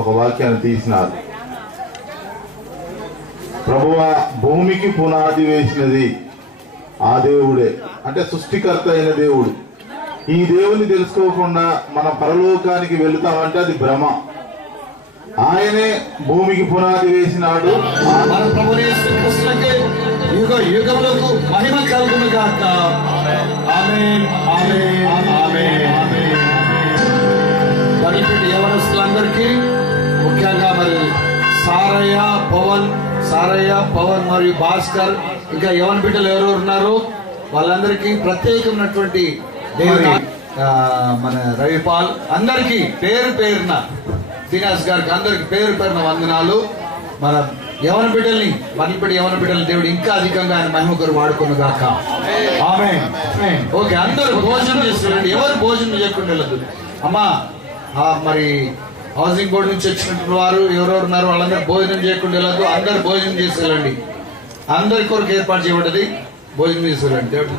ఒక వాక్యాన్ని తీసినారు. ప్రభువా, భూమికి పునాది వేసినది ఆ దేవుడే, అంటే సృష్టికర్త అయిన దేవుడు. ఈ దేవుని తెలుసుకోకుండా మన పరలోకానికి వెళుతామంటే అది భ్రమ. ఆయనే భూమికి పునాది వేసినాడు. మన ప్రభువైన యేసుక్రీస్తుకే యుగ యుగములకు మహిమ కలుగును గాక. ఆమేన్, ఆమేన్, ఆమేన్, ఆమేన్. పరిపూర్ణ యవనస్తులందరికీ, ముఖ్యంగా మరి సారయ్య, పవన్ మరియు భాస్కర్, ఇంకా యవన బిడ్డలు ఎవరెవరు ఉన్నారు వాళ్ళందరికీ ప్రత్యేకమైనటువంటి మన రవిపాల్ అందరికీ పేరు పేరున, దినేష్ గారికి అందరికి పేరు పేరున వందనాలు. మన యవన బిడ్డల్ని, పనిపడి యవన బిడ్డల్ని దేవుడు ఇంకా అధికంగా ఆయన మహిమ కొరకు వాడుకును గాక. ఆమేన్. ఓకే, అందరూ భోజనం చేస్తున్నారు. ఎవరు భోజనం చేయకుండా వెళ్ళదు అమ్మా. మరి హౌసింగ్ బోర్డు నుంచి వచ్చినటువంటి వారు ఎవరెవరు ఉన్నారు వాళ్ళందరూ భోజనం చేయకుండా వెళ్ళదు. అందరు భోజనం చేసి వెళ్ళండి. అందరి కొరకు ఏర్పాటు చేయబడ్డది, భోజనం చేసి వెళ్ళండి. దేవుడు